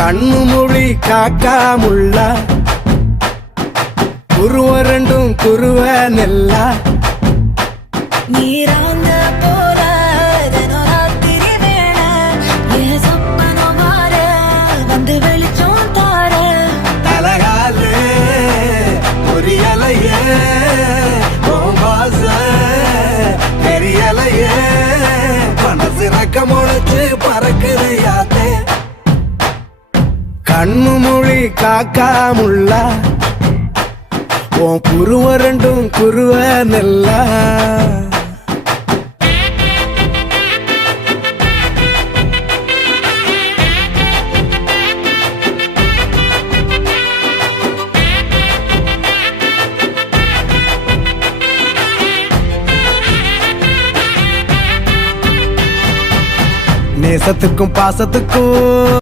கண்ணு மொழி காக்காமுள்ள குருவ ரெண்டும் குருவ நெல்லா நீராங்க போல தினராத்திரி வேண என் சொப்பனம் மாற வந்து வெளிச்சம் தார தலகாலே பொரியலையே வாச பெரியலையே மனசு ரக்க முளைச்சு பறக்குது யாத்தே கண்ணு மொழி காக்காமுள்ள உன் குருவ ரெண்டும் குருவ நெல்லா நேசத்துக்கும் பாசத்துக்கும்